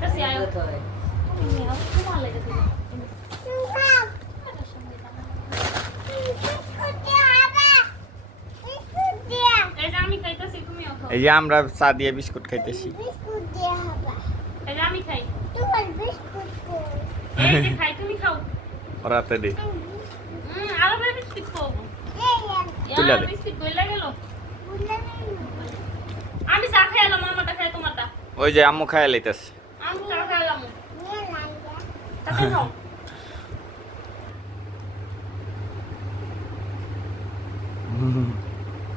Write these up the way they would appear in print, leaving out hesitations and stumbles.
খাইতেছি আয়ো তুমি আও তোমার লাগে তুমি আমি খাইতেছি তুমিও খাও এই যে আমরা চা দিয়ে বিস্কুট খাইতেছি বিস্কুট দিয়ে হবে আমি খাই তোমার বিস্কুট এই যে খাই তুমি খাও রাতে দে আরো বিস্কুট খাবো তুলে দে বিস্কুট গইলা গেল আমি চা খাইলাম মামাটা খাই তোমারটা ওই যে আম্মু খাইয়া লইতাছে আমি চা খাইলাম তাতে খাও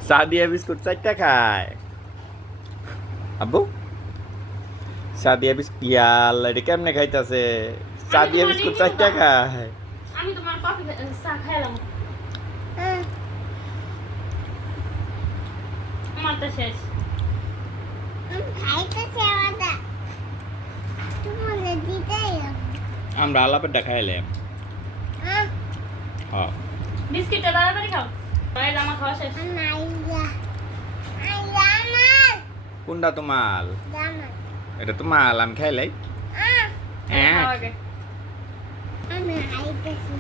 চা দিয়ে বিস্কুট চারটা খায় আব্বু চা দিয়ে বিস্কুট ইয়াল্লা এটা কেমনে খাইতাছে চা দিয়ে বিস্কুট চারটা খায় আমি তোমার কফি চা খাইলাম আমারটা শেষ খাইতেছে আমাদের তোমার দিতেই আমরা আলাপেরটা খাইলাম হ্যাঁ বিস্কিটটা তাড়াতাড়ি খাও তাহলে আমার খাওয়া শেষ কোনটা তোমাল দামা এটা তোমাল আমি খাইলাই হ্যাঁ খাওয়া আগে আমি খাইতেছি